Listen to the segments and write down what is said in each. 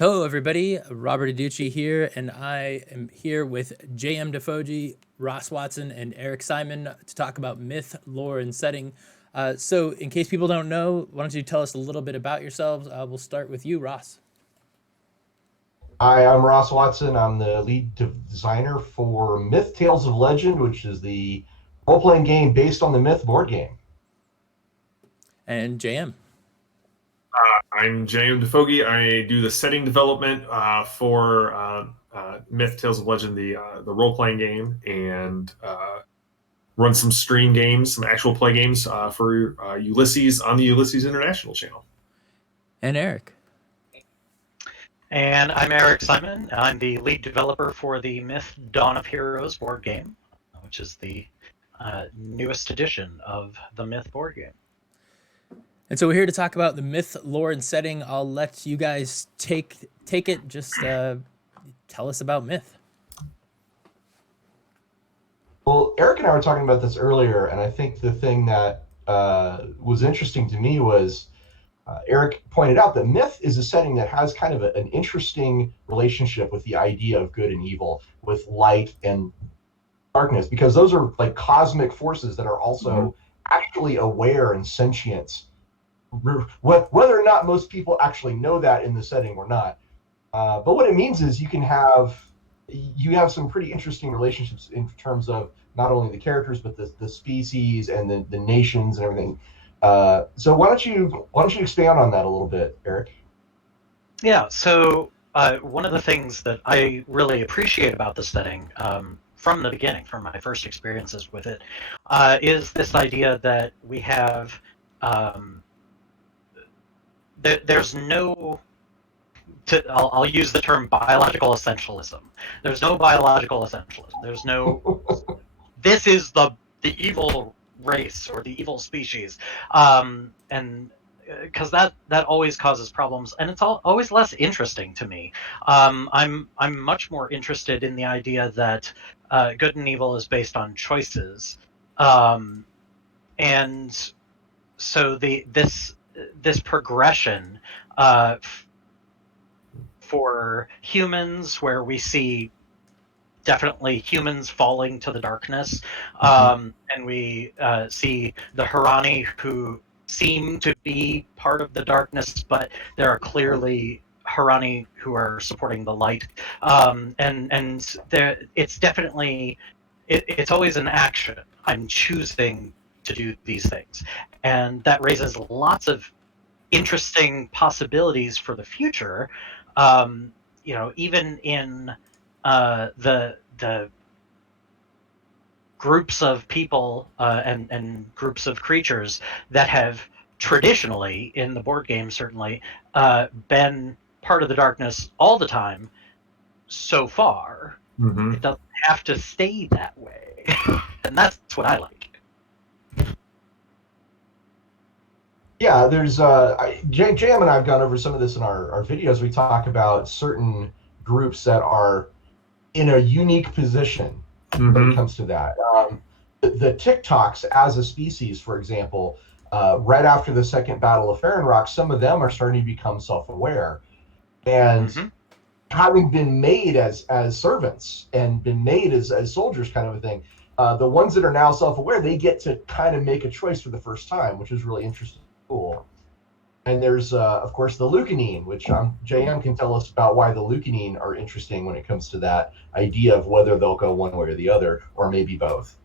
Hello, everybody. Robert Aducci here, and I am here with J.M. Defoe, Ross Watson, and Eric Simon to talk about myth, lore, and setting. So, in case people don't know, why don't you tell us a little bit about yourselves? We'll start with you, Ross. Hi, I'm Ross Watson. I'm the lead designer for Myth Tales of Legend, which is the role-playing game based on the Myth board game. And J.M. I'm J.M. Defoe. I do the setting development for Myth Tales of Legend, the role playing game, and run some stream games, some actual play games for Ulysses on the Ulysses International channel. And Eric. And I'm Eric Simon. I'm the lead developer for the Myth Dawn of Heroes board game, which is the newest edition of the Myth board game. And so we're here to talk about the myth, lore, and setting. I'll let you guys take it. Just tell us about myth. Well, Eric and I were talking about this earlier, and I think the thing that was interesting to me was Eric pointed out that myth is a setting that has kind of an interesting relationship with the idea of good and evil, with light and darkness, because those are like cosmic forces that are also actually aware and sentient. Whether or not most people actually know that in the setting or not, but what it means is you have some pretty interesting relationships in terms of not only the characters but the species and the nations and everything. So why don't you expand on that a little bit, Eric? Yeah. So one of the things that I really appreciate about the setting from the beginning, from my first experiences with it, is this idea that we have. There's no, I'll use the term biological essentialism. There's no biological essentialism. There's no, this is the evil race or the evil species. And because that always causes problems, and it's always less interesting to me. I'm much more interested in the idea that good and evil is based on choices. And so this progression for humans, where we see definitely humans falling to the darkness, and we see the Harani who seem to be part of the darkness, but there are clearly Harani who are supporting the light, and there it's definitely it's always an action. I'm choosing to do these things, and that raises lots of interesting possibilities for the future. Even in the groups of people and groups of creatures that have traditionally, in the board game certainly, been part of the darkness all the time so far. It doesn't have to stay that way. And that's what I like. Yeah, there's JM and I have gone over some of this in our videos. We talk about certain groups that are in a unique position when it comes to that. The TikToks as a species, for example, right after the Second Battle of Farron Rock, some of them are starting to become self-aware. And having been made as servants and been made as soldiers kind of a thing, the ones that are now self-aware, they get to kind of make a choice for the first time, which is really interesting. Cool. And there's, of course, the Lucanine, which JM can tell us about why the Lucanine are interesting when it comes to that idea of whether they'll go one way or the other, or maybe both.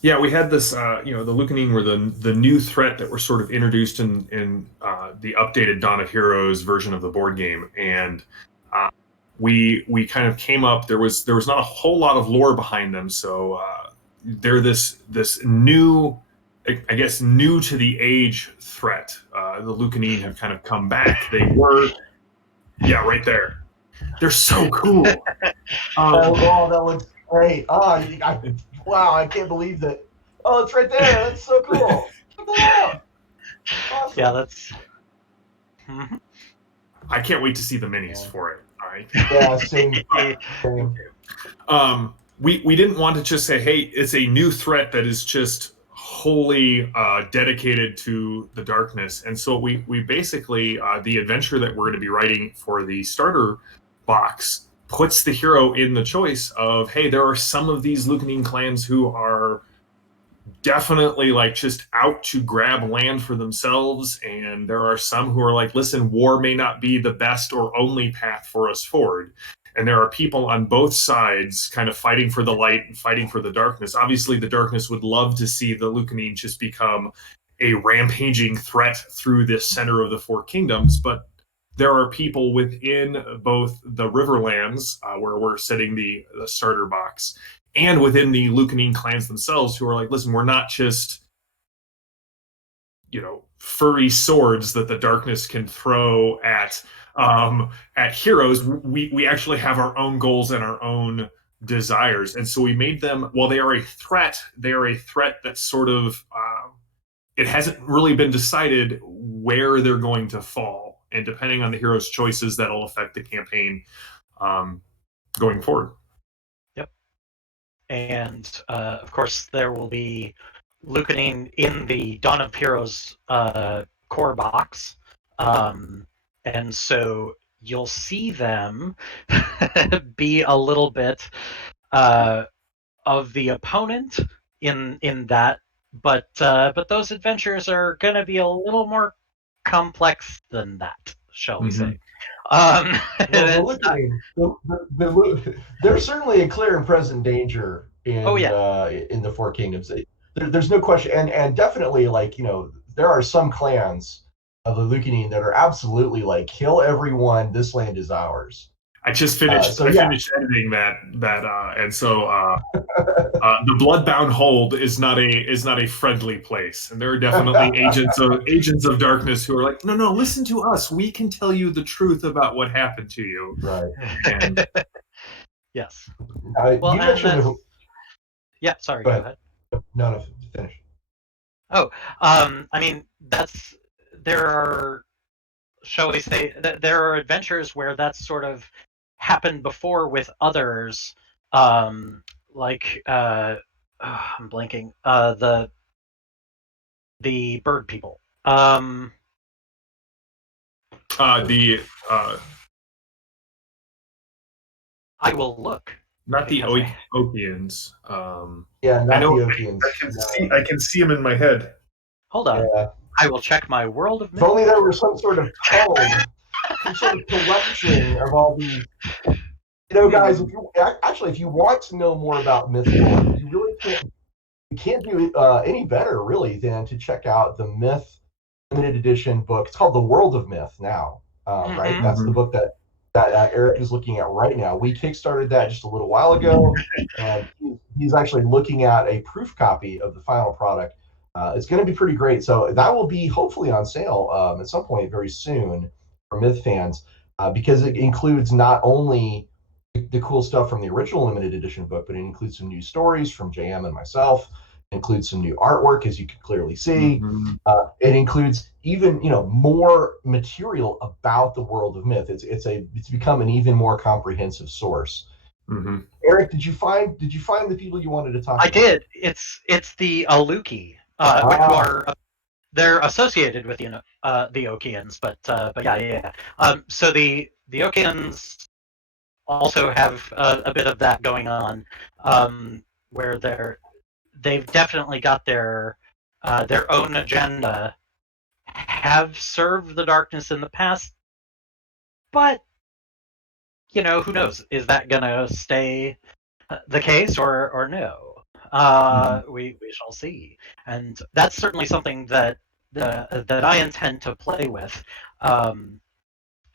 Yeah, we had this, the Lucanine were the new threat that were sort of introduced in the updated Dawn of Heroes version of the board game, and we kind of came up. There was not a whole lot of lore behind them, so they're this new, I guess, new to the age threat. The Lucanine have kind of come back. They were, right there. They're so cool. Oh, that looks great. Wow, I can't believe that. Oh, it's right there. That's so cool. Check that out. Awesome. Yeah, that's. I can't wait to see the minis for it. All right. Yeah, same. We didn't want to just say, hey, it's a new threat that is just wholly dedicated to the darkness. And so we basically, the adventure that we're going to be writing for the starter box puts the hero in the choice of, hey, there are some of these Lucanine clans who are definitely like just out to grab land for themselves, and there are some who are like, listen, war may not be the best or only path for us forward. And there are people on both sides kind of fighting for the light and fighting for the darkness. Obviously, the darkness would love to see the Lucanine just become a rampaging threat through the center of the Four Kingdoms, but there are people within both the Riverlands, where we're setting the starter box, and within the Lucanine clans themselves, who are like, listen, we're not just, furry swords that the darkness can throw at heroes. We actually have our own goals and our own desires, and so we made them. While they are a threat, that sort of it hasn't really been decided where they're going to fall, and depending on the hero's choices, that'll affect the campaign going forward. Yep. And of course, there will be Lucanine in the Dawn of Heroes core box. And so you'll see them be a little bit of the opponent in that, but those adventures are going to be a little more complex than that, shall we say. There's certainly a clear and present danger in the Four Kingdoms. There's no question, and definitely, there are some clans of the Lucanine that are absolutely like, kill everyone, this land is ours. I just finished. Finished editing that, and so the Bloodbound Hold is not a friendly place, and there are definitely agents of darkness who are like, no, listen to us. We can tell you the truth about what happened to you. Right. And, yes. Well, you mentioned. Yeah. Sorry. Go ahead. No, finish. Oh, I mean, there are, shall we say, there are adventures where that's sort of happened before with others, I'm blanking, the bird people. I will look. Not the Okians. Yeah, not the Okians. I can see them in my head. Hold on. Yeah. I will check my world of myth. If only there was some sort of code, some sort of collection of all these. Guys, if you want to know more about myth lore, you really can't do any better, really, than to check out the Myth limited edition book. It's called The World of Myth now, right? That's the book that Eric is looking at right now. We kickstarted that just a little while ago, and he's actually looking at a proof copy of the final product. It's going to be pretty great. So that will be hopefully on sale at some point very soon for Myth fans, because it includes not only the cool stuff from the original limited edition book, but it includes some new stories from JM and myself. It includes some new artwork, as you can clearly see. It includes even more material about the world of myth. It's become an even more comprehensive source. Eric, did you find the people you wanted to talk about? I did. It's the Aluki, which are they're associated with the Okians, but yeah. So the Okians also have a bit of that going on, where they've definitely got their own agenda, have served the darkness in the past, but who knows? Is that gonna stay the case or no? We shall see, and that's certainly something that I intend to play with. I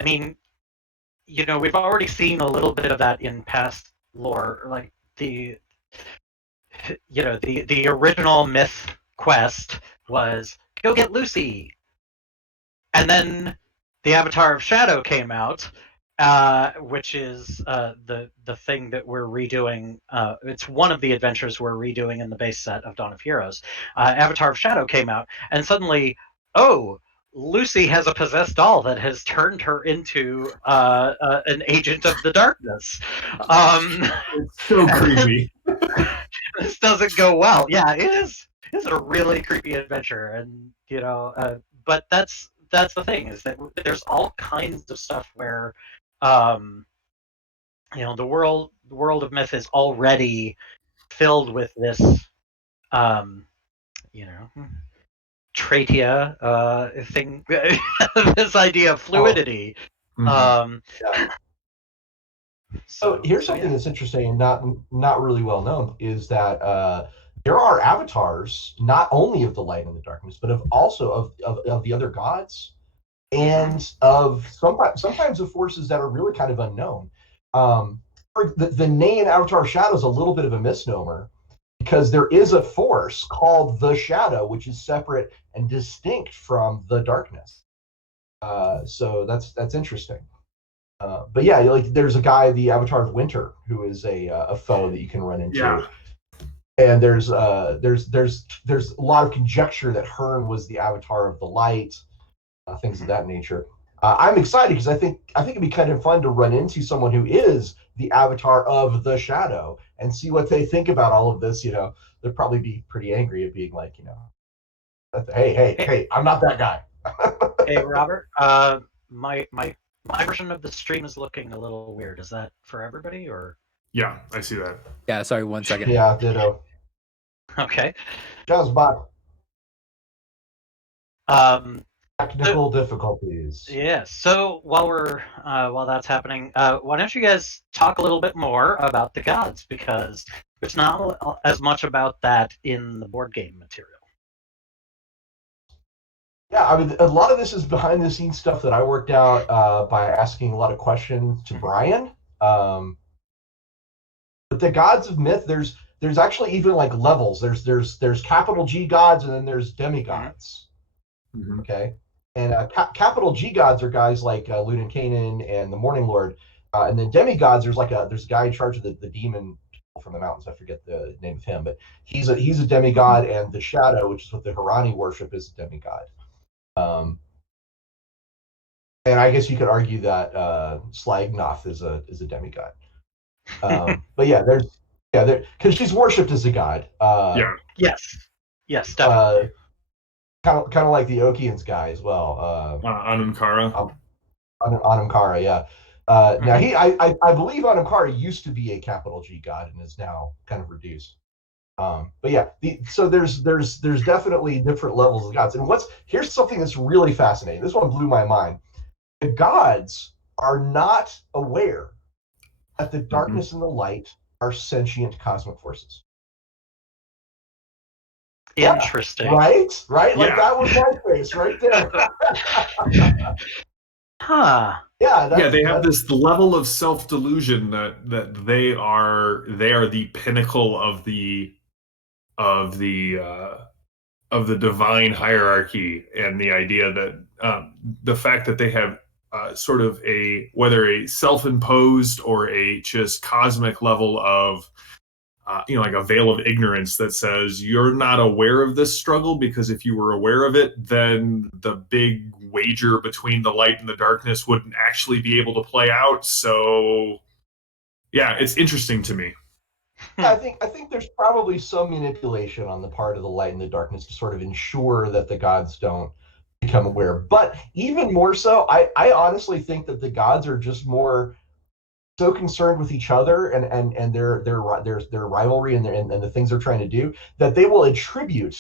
mean, we've already seen a little bit of that in past lore, like the original myth quest was go get Lucy, and then the Avatar of Shadow came out, which is the thing that we're redoing. It's one of the adventures we're redoing in the base set of Dawn of Heroes. Avatar of Shadow came out, and suddenly, Lucy has a possessed doll that has turned her into an agent of the darkness. It's so creepy. This doesn't go well. Yeah, it is. this is a really creepy adventure, and but that's the thing, is that there's all kinds of stuff where, the world of myth is already filled with this, um, you know, tratia thing, this idea of fluidity. Yeah. So here's something yeah. that's interesting and not really well known is that there are avatars not only of the light and the darkness, but of the other gods and of sometimes of forces that are really kind of unknown. The name Avatar Shadow is a little bit of a misnomer because there is a force called the Shadow, which is separate and distinct from the darkness. So that's interesting. But yeah, like there's a guy, the Avatar of Winter, who is a foe that you can run into. Yeah. And there's a lot of conjecture that Hearn was the Avatar of the Light, things of that nature. I'm excited because I think it'd be kind of fun to run into someone who is the Avatar of the Shadow and see what they think about all of this. They'd probably be pretty angry at being like, hey, I'm not that guy. Hey, Robert. My version of the stream is looking a little weird. Is that for everybody, or? Yeah, I see that. Yeah, sorry, 1 second. Yeah, ditto. Okay. Just back. Technical difficulties. Yeah. So while that's happening, why don't you guys talk a little bit more about the gods, because there's not as much about that in the board game material. Yeah, I mean, a lot of this is behind the scenes stuff that I worked out by asking a lot of questions to Brian. But the gods of myth, there's actually even like levels. There's capital G gods and then there's demigods. Mm-hmm. Okay, and capital G gods are guys like Lunan Canaan and the Morning Lord, and then demigods there's a guy in charge of the demon from the mountains. I forget the name of him, but he's a demigod, and the Shadow, which is what the Harani worship, is a demigod. And I guess you could argue that Slagnoth is a demigod. But yeah, because she's worshipped as a god. Yeah. Yes, definitely. Kind of like the Okians guy as well. Anumkara. Anumkara, yeah. Now I believe Anumkara used to be a capital G god and is now kind of reduced. But yeah, so there's definitely different levels of gods. And here's something that's really fascinating. This one blew my mind. The gods are not aware that the darkness and the light are sentient cosmic forces. Interesting. Yeah, right? Like that was my face right there. Huh. Yeah, they have this level of self-delusion that they are the pinnacle of the divine hierarchy, and the idea that the fact that they have sort of whether a self-imposed or a just cosmic level of like a veil of ignorance that says you're not aware of this struggle, because if you were aware of it, then the big wager between the light and the darkness wouldn't actually be able to play out. So yeah, it's interesting to me. Yeah, I think there's probably some manipulation on the part of the light and the darkness to sort of ensure that the gods don't become aware. But even more so, I honestly think that the gods are just more so concerned with each other and their rivalry and the things they're trying to do, that they will attribute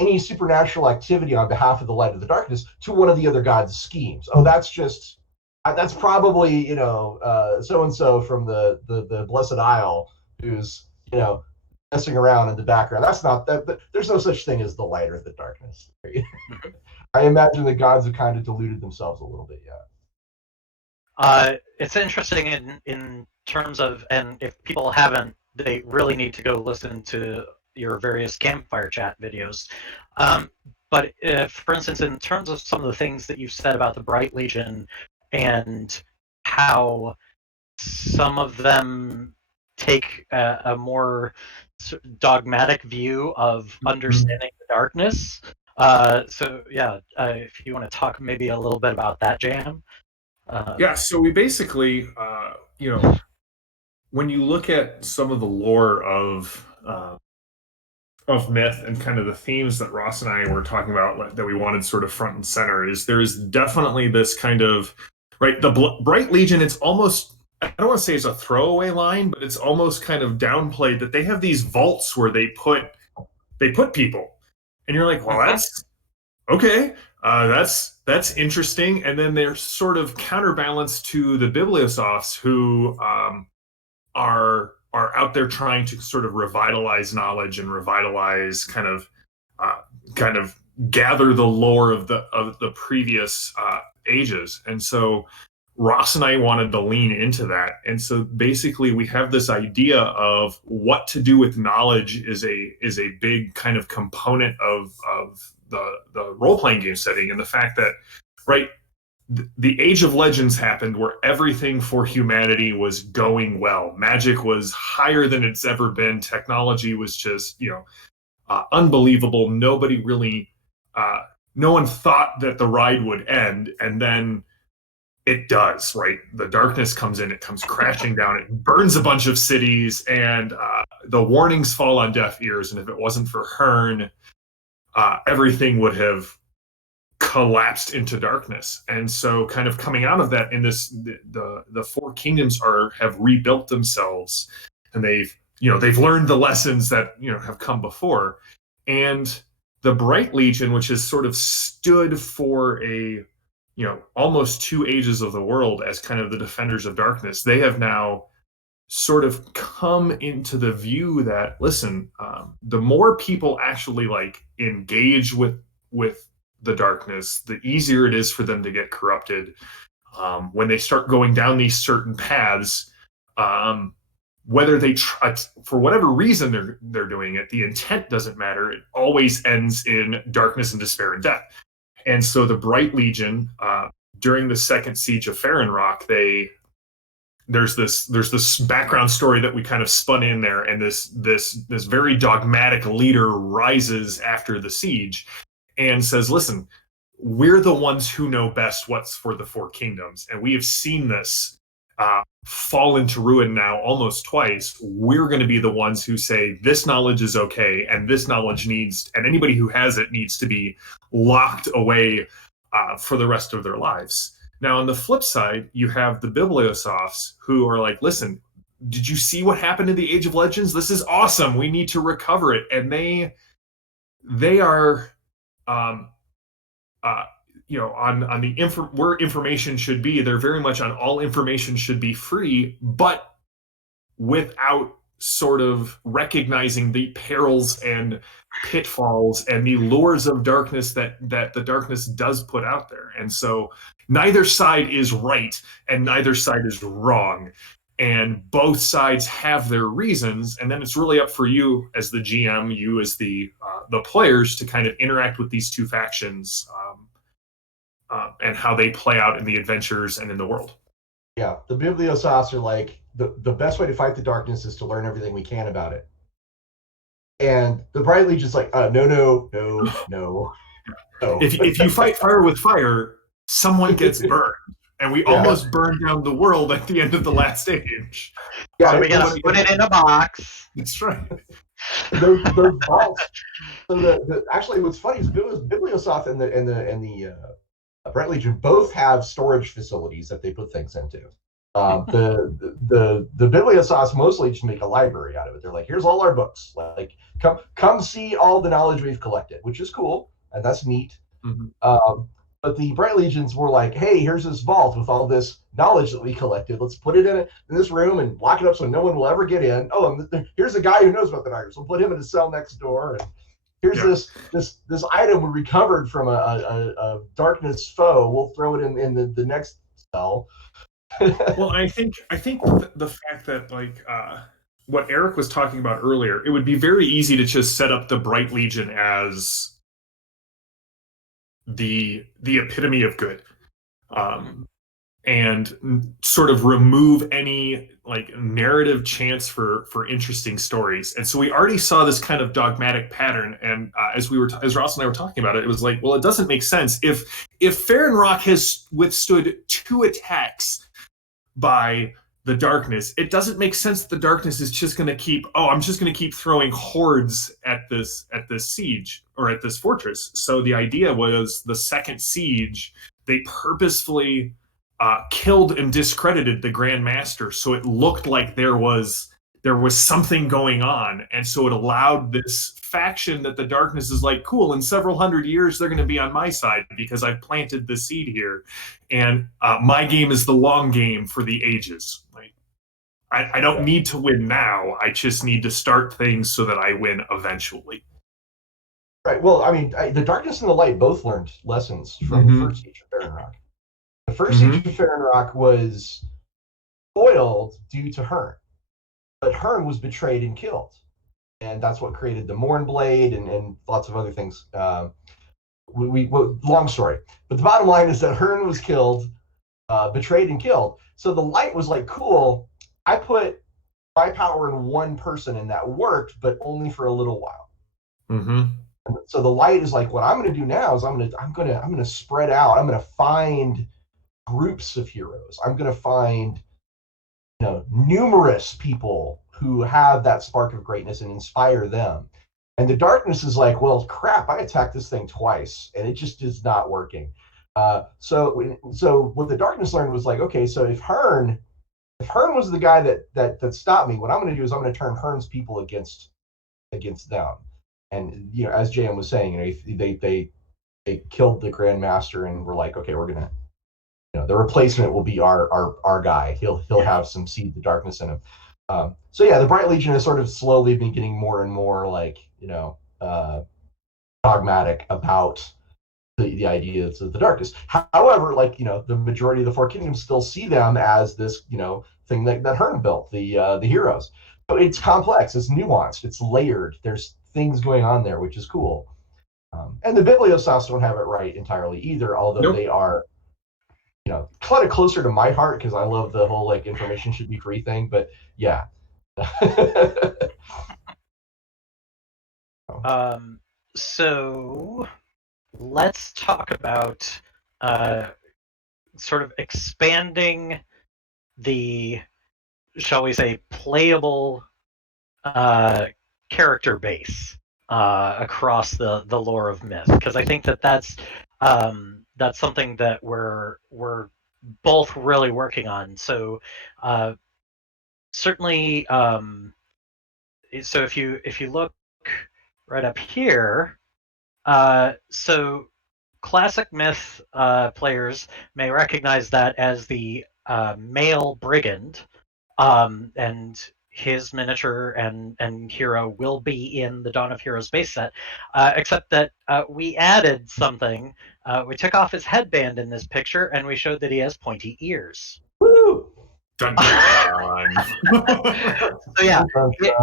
any supernatural activity on behalf of the light or the darkness to one of the other gods' schemes. Oh, that's probably so and so from the Blessed Isle who's messing around in the background. That's not that. There's no such thing as the light or the darkness. I imagine the gods have kind of deluded themselves a little bit. Yeah. It's interesting in terms of, and if people haven't, they really need to go listen to your various campfire chat videos. But if, for instance, in terms of some of the things that you said about the Bright Legion and how some of them take a more dogmatic view of understanding the darkness. So yeah, if you want to talk maybe a little bit about that, Jam. Yeah, so we basically, when you look at some of the lore of of myth and kind of the themes that Ross and I were talking about that we wanted sort of front and center is there's definitely this kind of, right, the Bright Legion, it's almost, I don't want to say it's a throwaway line, but it's almost kind of downplayed that they have these vaults where they put people. And you're like, well, that's okay. That's interesting. And then they're sort of counterbalanced to the Bibliosofts who are out there trying to sort of revitalize knowledge and revitalize kind of gather the lore of the previous ages. And so Ross and I wanted to lean into that. And so basically we have this idea of what to do with knowledge is a big kind of component of the role-playing game setting, and the fact that, right, the Age of Legends happened where everything for humanity was going well. Magic was higher than it's ever been. Technology was just, unbelievable. Nobody really, no one thought that the ride would end. And then it does, right? The darkness comes in, it comes crashing down, it burns a bunch of cities, and the warnings fall on deaf ears. And if it wasn't for Hearn, everything would have collapsed into darkness. And so kind of coming out of that, in this, the four kingdoms have rebuilt themselves, and they've learned the lessons that have come before. And the Bright Legion, which has sort of stood for a almost 2 ages of the world as kind of the defenders of darkness, they have now sort of come into the view that, listen, the more people actually engage with the darkness, the easier it is for them to get corrupted. When they start going down these certain paths, whether they try, for whatever reason they're doing it, the intent doesn't matter. It always ends in darkness and despair and death. And so the Bright Legion, during the second siege of Farron Rock, there's this background story that we kind of spun in there, and this very dogmatic leader rises after the siege and says, listen, we're the ones who know best what's for the four kingdoms, and we have seen this fall into ruin now almost twice. We're going to be the ones who say this knowledge is okay, and this knowledge and anybody who has it needs to be locked away for the rest of their lives. Now, on the flip side, you have the Bibliosofts who are like, listen, did you see what happened in the Age of Legends? This is awesome. We need to recover it. And they are, on the where information should be, they're very much on all information should be free, but without sort of recognizing the perils and pitfalls and the lures of darkness that the darkness does put out there. And so neither side is right and neither side is wrong, and both sides have their reasons. And then it's really up for you as the GM, you as the players, to kind of interact with these two factions and how they play out in the adventures and in the world. Yeah, the Bibliosofts are like, the best way to fight the darkness is to learn everything we can about it. And the Bright Legion's like, no. If you fight fire with fire, someone gets burned. And we almost burned down the world at the end of the last age. Yeah, so we gotta put it in a box. That's right. Those vaults. So actually, what's funny is Bibliosoft and the Bright Legion both have storage facilities that they put things into. The Bibliosofts mostly just make a library out of it. They're like, here's all our books. Like, come see all the knowledge we've collected, which is cool and that's neat. Mm-hmm. But the Bright Legion's were like, hey, here's this vault with all this knowledge that we collected. Let's put it in this room and lock it up so no one will ever get in. Oh, and here's a guy who knows about the darkness. We'll put him in a cell next door. And here's this item we recovered from a darkness foe. We'll throw it in the next cell. Well, I think the fact that what Eric was talking about earlier, it would be very easy to just set up the Bright Legion as the epitome of good, and sort of remove any narrative chance for interesting stories. And so we already saw this kind of dogmatic pattern. And as Ross and I were talking about it, it was like, well, it doesn't make sense if Farron Rock has withstood 2 attacks by the darkness, it doesn't make sense that the darkness is just going to keep, I'm just going to keep throwing hordes at this siege or at this fortress. So the idea was the second siege, they purposefully killed and discredited the Grand Master, so it looked like there was something going on, and so it allowed this faction that the darkness is like, cool, in several hundred years they're going to be on my side because I've planted the seed here, and my game is the long game for the ages. Like, I don't need to win now, I just need to start things so that I win eventually. Right. Well, I mean, the darkness and the light both learned lessons from the first siege of Barren Rock. The first siege of Barren Rock was foiled due to Hearn. But Hearn was betrayed and killed. And that's what created the Mornblade and lots of other things. Long story. But the bottom line is that Hearn was killed, betrayed and killed. So the light was like, cool, I put my power in one person and that worked, but only for a little while. So the light is like, what I'm going to do now is I'm going to spread out. I'm going to find groups of heroes. I'm going to find numerous people who have that spark of greatness and inspire them. And the darkness is like, well, crap, I attacked this thing twice and it just is not working. So what the darkness learned was like, okay, so if Hearn was the guy that stopped me, what I'm going to do is I'm going to turn Hearn's people against them. And as JM was saying, they killed the Grand Master and were like, okay, we're gonna, the replacement will be our guy. He'll have some seed of darkness in him. So yeah, the Bright Legion has sort of slowly been getting more and more like dogmatic about the ideas of the darkness. However, like the majority of the Four Kingdoms still see them as this thing that Hearn built, the heroes. So it's complex, it's nuanced, it's layered. There's things going on there, which is cool. And the Bibliosauce don't have it right entirely either, although they are kind of closer to my heart because I love the whole like information should be free thing. But yeah. So let's talk about sort of expanding the, shall we say, playable character base across the lore of myth, because I think that's something that we're both really working on. So certainly, so if you look right up here, so classic myth players may recognize that as the male brigand, and his miniature and hero will be in the Dawn of Heroes base set, except that we added something. We took off his headband in this picture, and we showed that he has pointy ears. Woo! Dun, dun, dun. So yeah,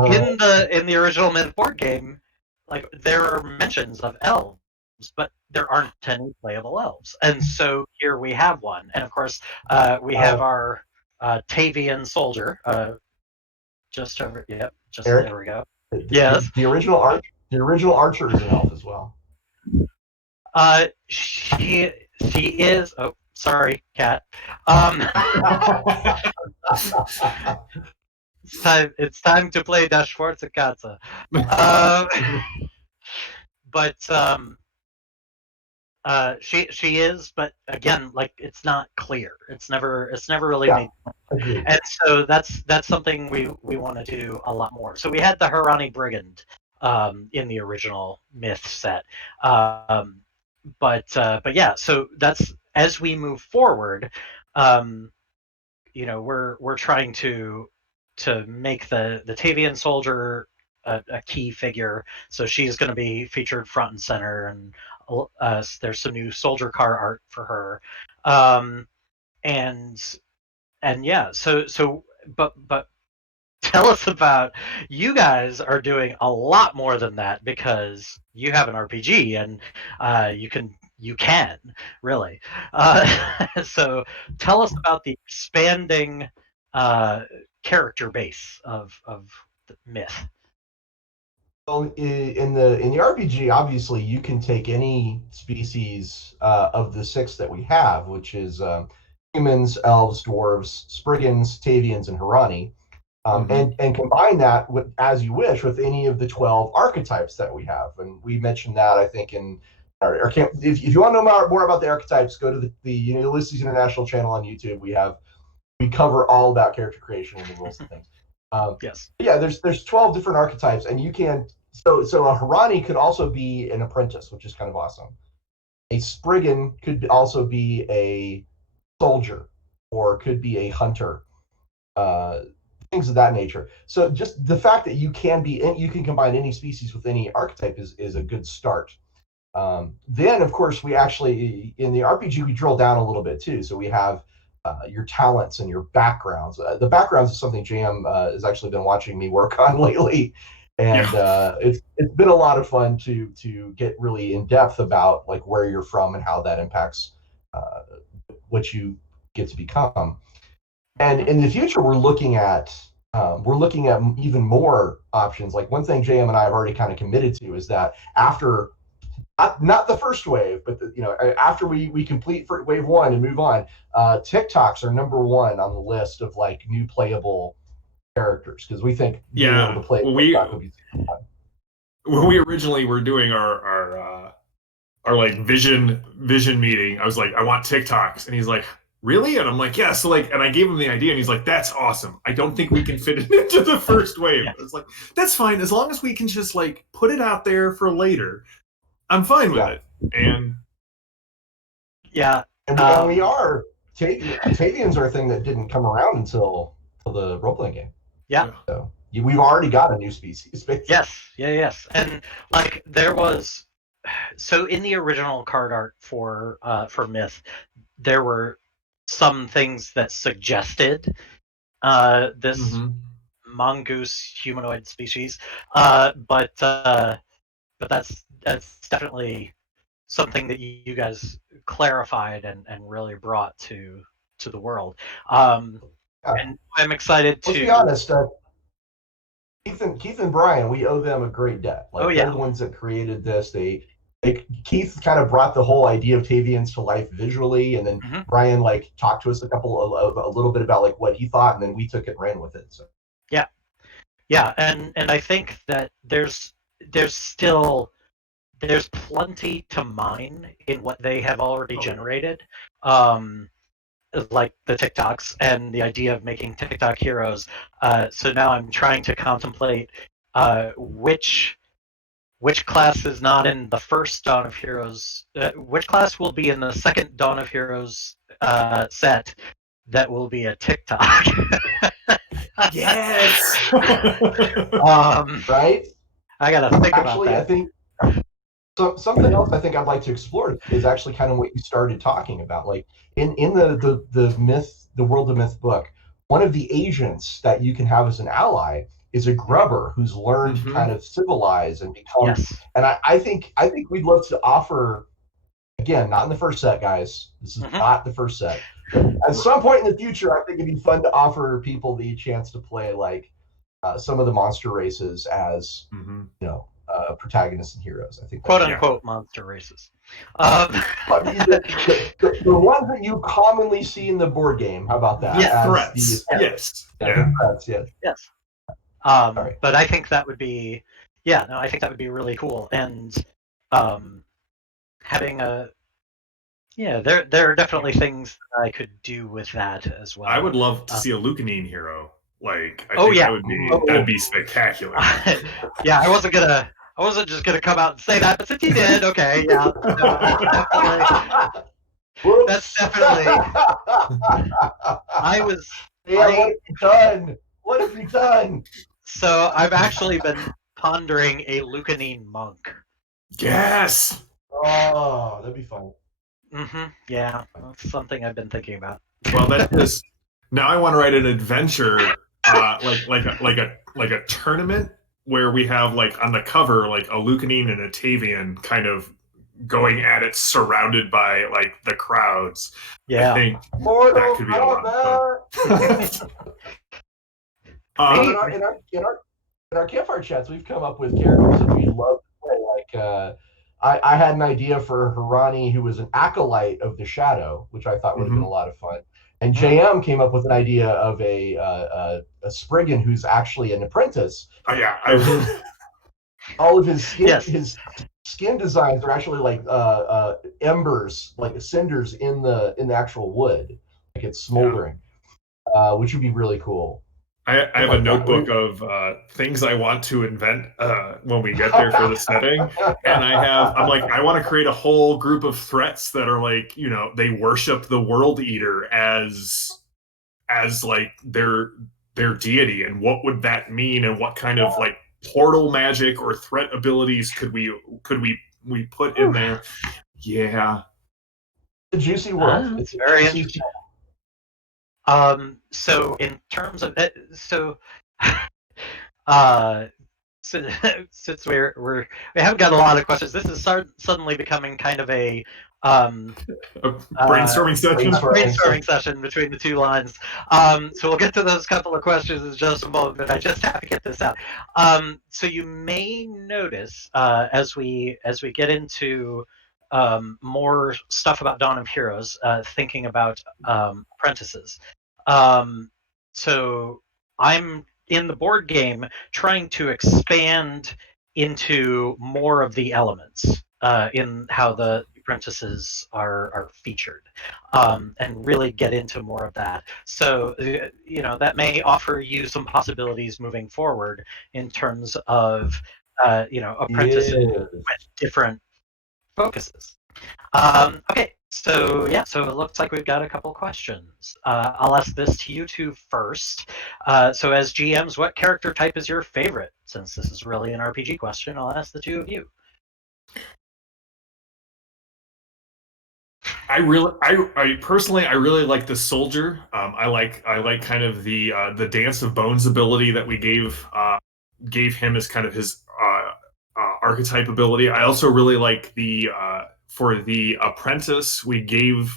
in the original Myth board game, like there are mentions of elves, but there aren't any playable elves, and so here we have one. And of course, we have our Octavian soldier. Just over, yep. Just Eric, there we go. Yes. The original archer is an elf as well. She is. Oh, sorry, cat. It's time to play Das Schwarze Katze. But she is, but again, like it's not clear. It's never really made. And so that's something we want to do a lot more. So we had the Harani Brigand in the original Myth set, but yeah. So that's, as we move forward, we're trying to make the Tavian soldier a key figure. So she's going to be featured front and center, and there's some new soldier car art for her, and yeah. So but tell us about, you guys are doing a lot more than that because you have an RPG and you can really. So tell us about the expanding character base of the Myth. Well, in the RPG, obviously, you can take any species of the 6 that we have, which is humans, elves, dwarves, Spriggans, Tavians, and Harani. And combine that with, as you wish, with any of the 12 archetypes that we have. And we mentioned that, I think, in our if you want to know more about the archetypes, go to the Ulisses International channel on YouTube. We cover all about character creation and the rules and things. Yes. Yeah, there's 12 different archetypes, and you can so a Harani could also be an apprentice, which is kind of awesome. A Spriggan could also be a soldier, or could be a hunter. Things of that nature. So just the fact that you can combine any species with any archetype is a good start. Then, of course, we actually, in the RPG, we drill down a little bit too. So we have your talents and your backgrounds. The backgrounds is something JM has actually been watching me work on lately. And it's been a lot of fun to get really in depth about like where you're from and how that impacts what you get to become. And in the future, we're looking at even more options. Like one thing JM and I have already kind of committed to is that after not the first wave, but after we complete for wave 1 and move on, TikToks are number 1 on the list of like new playable characters, because we think being able to play TikTok would be super fun. When we originally were doing our like vision meeting, I was like, I want TikToks, and he's like, really? And I'm like, yeah. So like, and I gave him the idea, and he's like, that's awesome. I don't think we can fit it into the first wave. I was like, that's fine, as long as we can just like put it out there for later. I'm fine with it. And and we are Octavians are a thing that didn't come around until the role-playing game. Yeah. So we've already got a new species. Basically. Yes. And like there was, so in the original card art for Myth, there were some things that suggested this mongoose humanoid species, but that's definitely something that you guys clarified and really brought to the world. And I'm excited to. Let's be honest. Keith and Brian, we owe them a great debt. Like they're the ones that created this. Keith kind of brought the whole idea of Tavians to life visually, and then Brian like talked to us a little bit about like what he thought, and then we took it and ran with it. So and I think that there's plenty to mine in what they have already generated, like the TikToks and the idea of making TikTok heroes. So now I'm trying to contemplate which class is not in the first Dawn of Heroes, which class will be in the second Dawn of Heroes set that will be a TikTok. Yes. Right? I gotta think about that. I think something else I think I'd like to explore is actually kind of what you started talking about. Like in the myth, the World of Myth book, one of the agents that you can have as an ally is a grubber who's learned to kind of civilize and become. And I think we'd love to offer, again, not in the first set, guys. This is not the first set. At some point in the future, I think it'd be fun to offer people the chance to play like some of the monster races as protagonists and heroes. I think quote unquote monster races. The ones that you commonly see in the board game. How about that? Yeah, threats. Yes. Threats. Yes. But I think that would be, I think that would be really cool. And having there are definitely things that I could do with that as well. I would love to see a Lucanine hero. Like, I think that'd be spectacular. I wasn't just gonna come out and say that, but since you did, okay, that's definitely. I was. What have you done? So I've actually been pondering a Lucanine monk. Yes. Oh, that'd be fun. Yeah, that's something I've been thinking about. Well, that is. Now I want to write an adventure, like a tournament where we have like on the cover like a Lucanine and a Tavian kind of going at it, surrounded by like the crowds. Yeah, I think that could be a lot of fun. In our campfire chats, we've come up with characters that we'd love to play. Like I had an idea for Harani, who was an acolyte of the Shadow, which I thought would have been a lot of fun. And JM came up with an idea of a Spriggan who's actually an apprentice. Oh yeah, all of his skin, Yes. his skin designs are actually like embers, like cinders in the actual wood, like it's smoldering, which would be really cool. I have a notebook of things I want to invent when we get there for the setting, and I'm like, I want to create a whole group of threats that are like, you know, they worship the World Eater as like their deity, and what would that mean, and what kind of like portal magic or threat abilities could we put in there? Yeah, the juicy world. It's very interesting. So in terms of it, since we haven't got a lot of questions, this is suddenly becoming kind of a brainstorming session between the two lines. So we'll get to those couple of questions in just a moment, but I just have to get this out. So you may notice as we get into more stuff about Dawn of Heroes, thinking about apprentices. So I'm in the board game trying to expand into more of the elements in how the apprentices are featured, and really get into more of that. So you know, that may offer you some possibilities moving forward in terms of you know, apprentices with different focuses. Okay, so yeah, so it looks like we've got a couple questions. I'll ask this to you two first. So as GMs, what character type is your favorite? Since this is really an RPG question, I'll ask the two of you. I personally really like the soldier. I like kind of the dance of bones ability that we gave him as kind of his archetype ability. I also really like the for the apprentice, we gave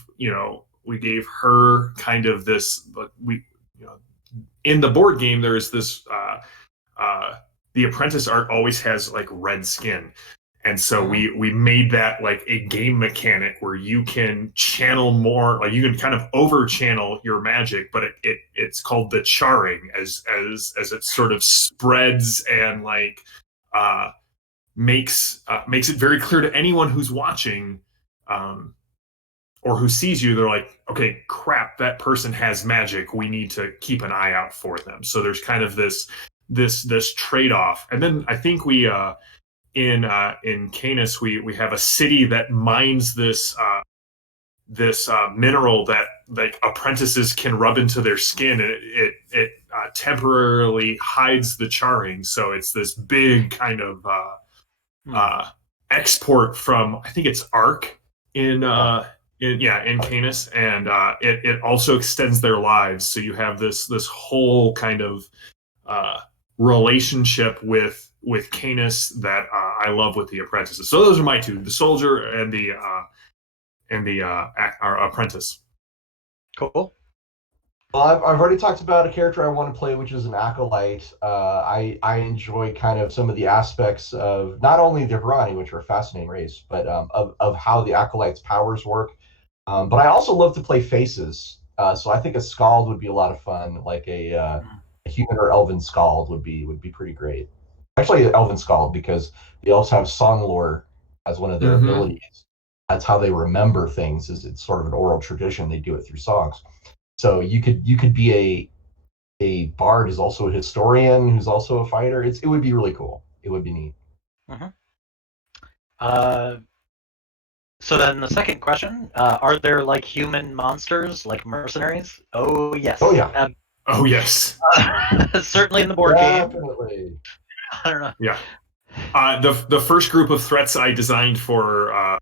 her kind of this, in the board game there's this the apprentice art always has like red skin. And so we made that like a game mechanic where you can channel more, like you can kind of over channel your magic, but it's called the charring as it sort of spreads and like makes it very clear to anyone who's watching or who sees you. They're like, okay, crap, that person has magic. We need to keep an eye out for them. So there's kind of this trade-off. And then I think we in Canis, we have a city that mines this mineral that like apprentices can rub into their skin, and it temporarily hides the charring. So it's this big kind of export from, I think it's Arc in Canis, and it also extends their lives. So you have this whole kind of relationship with Canis that I love with the apprentices. So those are my two: the soldier and our apprentice. Cool. Well, I've already talked about a character I want to play, which is an Acolyte. I enjoy kind of some of the aspects of not only the Hurani, which are a fascinating race, but of how the Acolyte's powers work. But I also love to play faces. So I think a Skald would be a lot of fun, like a human or elven Skald would be pretty great. Actually, an elven Skald, because they also have song lore as one of their abilities. That's how they remember things. It's sort of an oral tradition. They do it through songs. So you could be a bard who's also a historian, who's also a fighter. It would be really cool. It would be neat. So then the second question, are there like human monsters, like mercenaries? Oh, yes. Oh, yeah. Oh, yes. Certainly in the board game. Definitely. I don't know. Yeah. The first group of threats I designed for our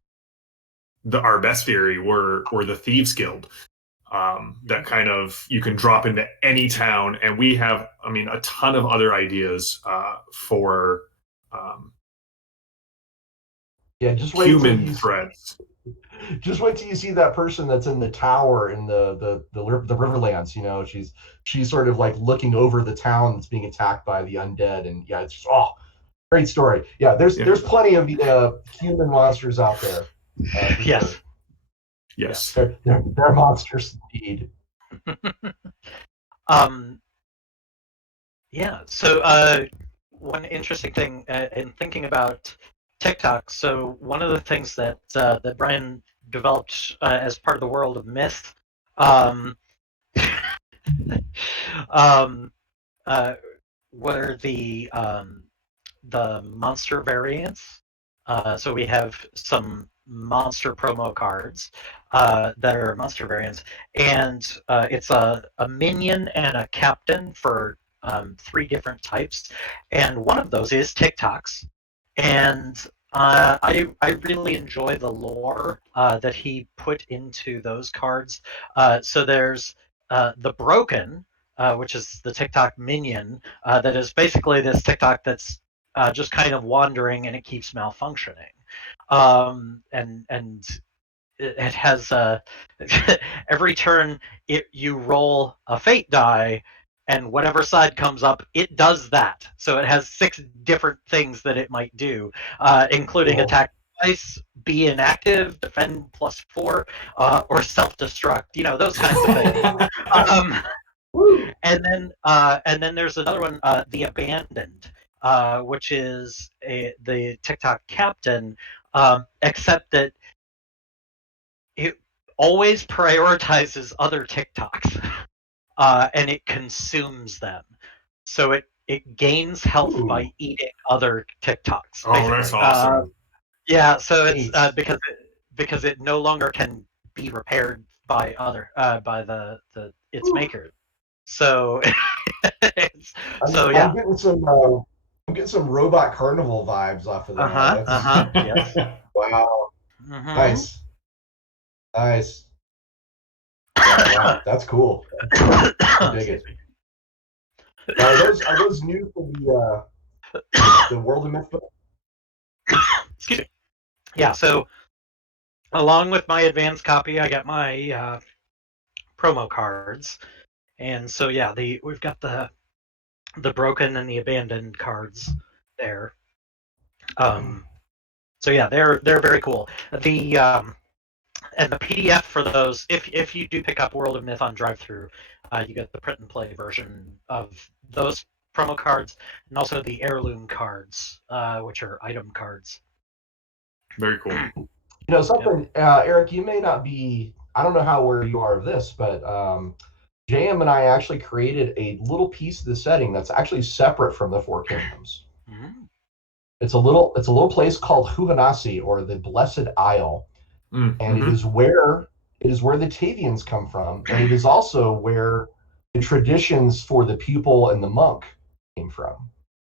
bestiary were the Thieves Guild. That kind of, you can drop into any town, and we have, a ton of other ideas for just wait human threats. Just wait till you see that person that's in the tower in the Riverlands. She's sort of like looking over the town that's being attacked by the undead, and it's just, great story. There's plenty of human monsters out there. Yes. Sure. Yes, they're monsters indeed. um, yeah. So one interesting thing in thinking about TikTok. So one of the things that Brian developed as part of the world of myth, um, um, uh, were the monster variants. So we have some monster promo cards that are monster variants, and it's a minion and a captain for 3 different types, and one of those is TikToks, and I really enjoy the lore that he put into those cards. So there's the Broken, which is the TikTok minion, that is basically this TikTok that's just kind of wandering and it keeps malfunctioning. And it has every turn you roll a fate die, and whatever side comes up, it does that. So it has 6 different things that it might do, including attack twice, be inactive, defend +4, or self-destruct. Those kinds of things. And then there's another one, the Abandoned, which is the TikTok captain, except that it always prioritizes other TikToks, and it consumes them. So it gains health by eating other TikToks. Oh, basically. that's awesome. Yeah, so it's because it no longer can be repaired by its makers. So I'm getting some Robot Carnival vibes off of that. Yes. Wow. Mm-hmm. Nice. Wow, that's cool. I dig it. Are those new for the World of Myth book? Excuse me. Yeah. So along with my advanced copy, I got my promo cards, and so yeah, we've got the Broken and the Abandoned cards there. So yeah, they're very cool. And the PDF for those, if you do pick up World of Myth on drive-through, you get the print and play version of those promo cards, and also the heirloom cards, which are item cards. Very cool. Something, Eric, you may not be, I don't know how aware you are of this, but JM and I actually created a little piece of the setting that's actually separate from the Four Kingdoms. Mm-hmm. It's a little place called Hugh Hanasi, or the Blessed Isle, and it is where the Octavians come from, and it is also where the traditions for the pupil and the monk came from,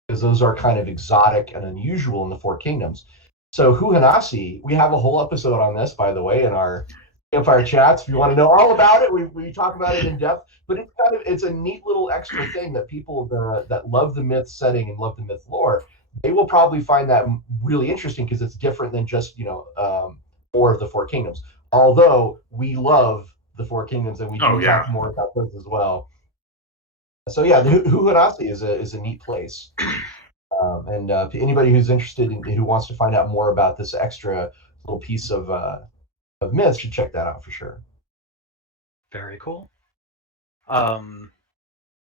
because those are kind of exotic and unusual in the Four Kingdoms. So Hugh Hanasi, we have a whole episode on this, by the way, in our Campfire Chats. If you want to know all about it, we talk about it in depth. But it's a neat little extra thing that people that love the myth setting and love the myth lore, they will probably find that really interesting, because it's different than just more of the Four Kingdoms. Although we love the Four Kingdoms, and we can talk more about those as well. So yeah, the Hugh Hanasi is a neat place. And anybody who's interested who wants to find out more about this extra little piece of myth should check that out for sure. Very cool.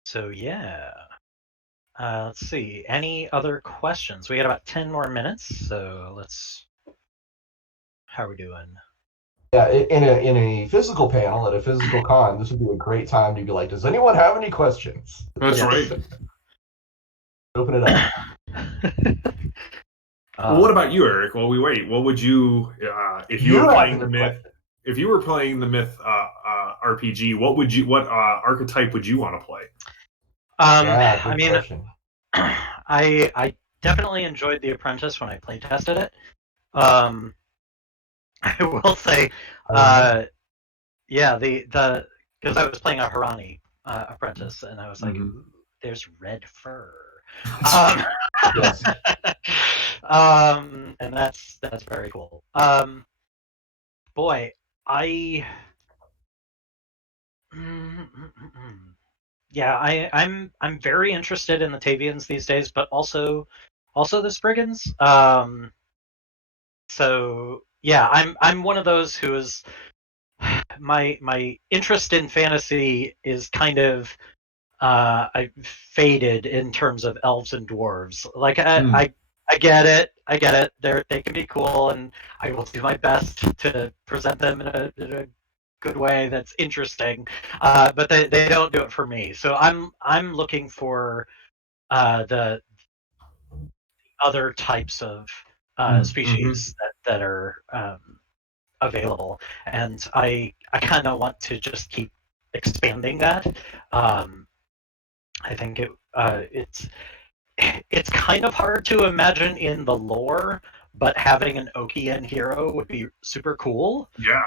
So yeah. Let's see. Any other questions? We got about 10 more minutes, so let's. How are we doing? Yeah, in a physical panel at a physical con, this would be a great time to be like, does anyone have any questions? That's right. Open it up. Well, what about you, Eric? While we wait, what would you, if you were playing the myth? If you were playing the myth RPG, what archetype would you want to play? I mean, I definitely enjoyed The Apprentice when I play tested it. I will say, yeah, because I was playing a Harani apprentice, and I was like, ooh, there's red fur. Yes. And that's very cool. Boy, yeah, I'm very interested in the Tavians these days, but also the Spriggans. So yeah, I'm one of those who is my interest in fantasy is kind of I faded in terms of elves and dwarves. Like I get it. I get it. They can be cool, and I will do my best to present them in a good way that's interesting. But they don't do it for me. So I'm looking for the other types of species that are available, and I kind of want to just keep expanding that. I think it's kind of hard to imagine in the lore, but having an Okian hero would be super cool. Yeah.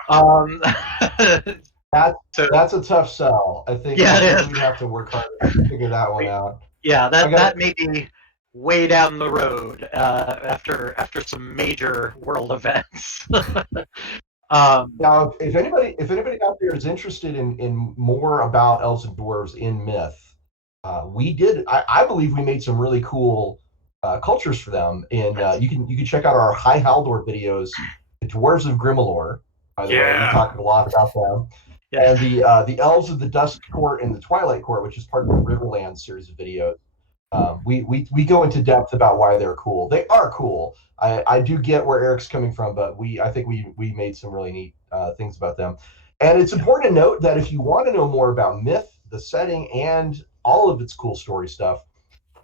That's a tough sell. I think we'd have to work hard to figure that one out. Yeah, that may be way down the road after some major world events. Now, if anybody out there is interested in more about elves and dwarves in myth, I believe we made some really cool cultures for them. And you can check out our High Haldor videos, the Dwarves of Grimalore. By the way, we talked a lot about them. Yeah. And the Elves of the Dusk Court and the Twilight Court, which is part of the Riverlands series of videos. We go into depth about why they're cool. They are cool. I do get where Eric's coming from, but I think we made some really neat things about them. And it's important to note that if you want to know more about myth, the setting, and all of its cool story stuff,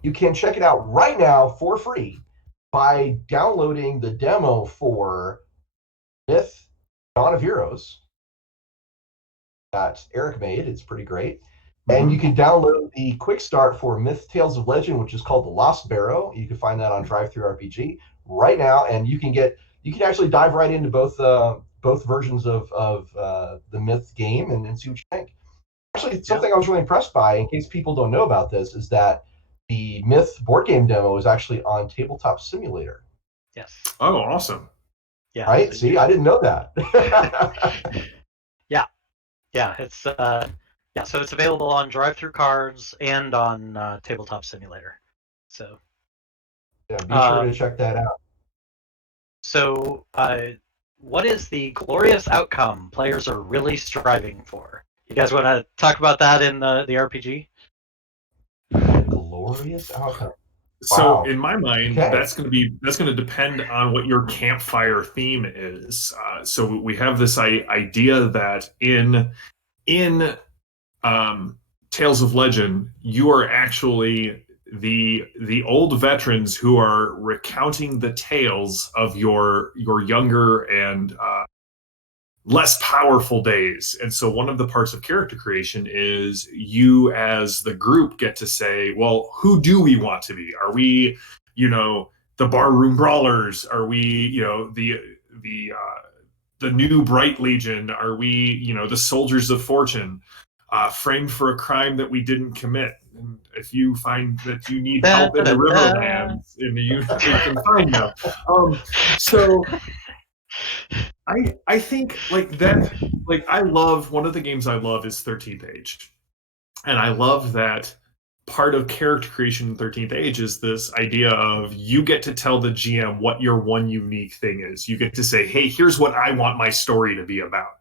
you can check it out right now for free by downloading the demo for Myth Dawn of Heroes that Eric made. It's pretty great. And you can download the quick start for Myth Tales of Legend, which is called The Lost Barrow. You can find that on DriveThruRPG right now, and you can actually dive right into both versions of the Myth game and see what you think. Actually, something I was really impressed by, in case people don't know about this, is that the Myth board game demo is actually on Tabletop Simulator. Yes. Oh, awesome. Yeah. Right? See, I didn't know that. Yeah, it's so it's available on DriveThruCards and on Tabletop Simulator. So yeah, be sure to check that out. So, what is the glorious outcome players are really striving for? You guys want to talk about that in the RPG? Glorious outcome. So in my mind, that's going to depend on what your campfire theme is. So we have this idea that in Tales of Legend, you are actually the old veterans who are recounting the tales of your younger and less powerful days. And so one of the parts of character creation is you as the group get to say, well, who do we want to be? Are we, the barroom brawlers? Are we, the new Bright Legion? Are we, the soldiers of fortune, framed for a crime that we didn't commit? And if you find that you need help in the Riverlands, you can find them. So I think I love, one of the games I love is 13th Age. And I love that part of character creation in 13th Age is this idea of you get to tell the GM what your one unique thing is. You get to say, hey, here's what I want my story to be about.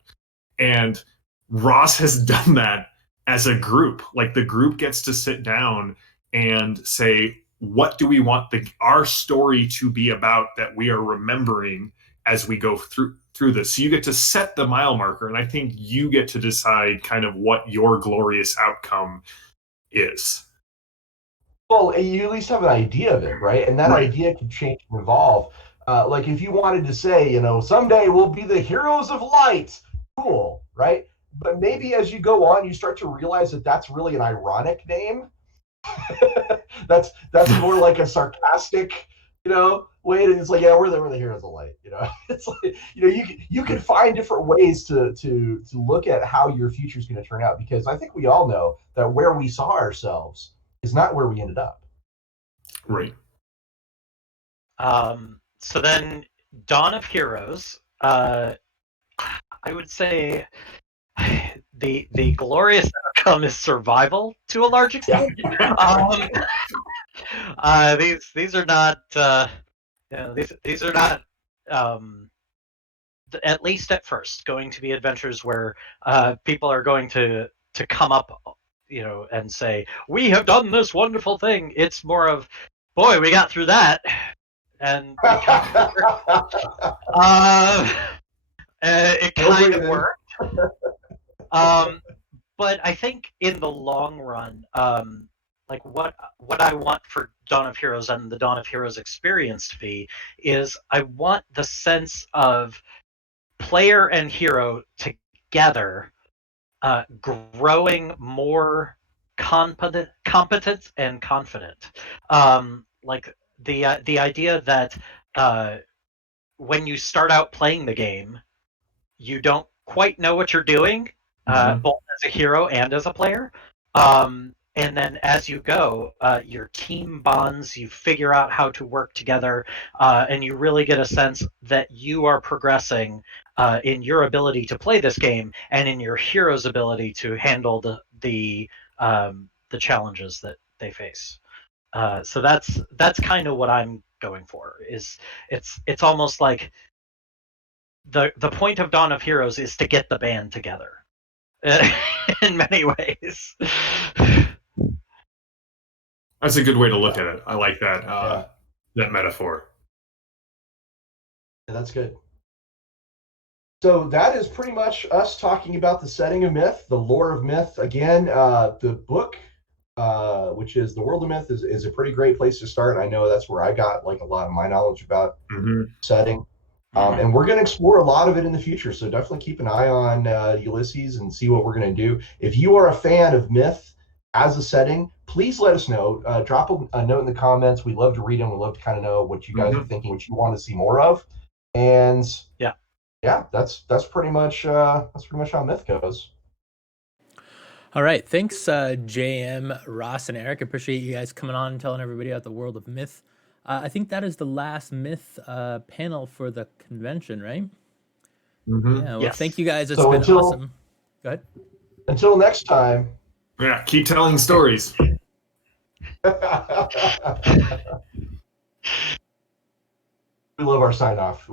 And Ross has done that as a group. Like, the group gets to sit down and say, what do we want our story to be about that we are remembering as we go through this? So you get to set the mile marker, and I think you get to decide kind of what your glorious outcome is. Well, you at least have an idea of it, right? And that idea can change and evolve. Like if you wanted to say, someday we'll be the heroes of light, cool, right? But maybe as you go on, you start to realize that that's really an ironic name. that's more like a sarcastic, way. It's like, yeah, we're the heroes of light. It's like, you can find different ways to look at how your future is going to turn out, because I think we all know that where we saw ourselves is not where we ended up. Right. So then, Dawn of Heroes, I would say the glorious outcome is survival to a large extent. These are not these are not at least at first, going to be adventures where people are going to come up, and say, "We have done this wonderful thing." It's more of, "Boy, we got through that," and it kind of worked. But I think in the long run, like what I want for Dawn of Heroes and the Dawn of Heroes experience to be is I want the sense of player and hero together, growing more competent and confident. Like the idea that when you start out playing the game, you don't quite know what you're doing, both as a hero and as a player. And then as you go, your team bonds, you figure out how to work together, and you really get a sense that you are progressing in your ability to play this game and in your hero's ability to handle the challenges that they face. So that's kind of what I'm going for. Is it's almost like the point of Dawn of Heroes is to get the band together in many ways. That's a good way to look at it. I like that that metaphor. Yeah, that's good. So that is pretty much us talking about the setting of Myth, the lore of Myth. Again, the book, which is The World of Myth, is a pretty great place to start. I know that's where I got like a lot of my knowledge about setting. And we're going to explore a lot of it in the future. So definitely keep an eye on Ulisses and see what we're going to do. If you are a fan of Myth as a setting, please let us know. Drop a note in the comments. We'd love to read them. We'd love to kind of know what you guys are thinking, what you want to see more of. And yeah, that's pretty much how Myth goes. All right, thanks, JM, Ross, and Eric. Appreciate you guys coming on and telling everybody about the world of Myth. I think that is the last Myth panel for the convention, right? Yeah, well, thank you guys. It's been awesome. Go ahead. Until next time. Yeah, keep telling stories. We love our sign off.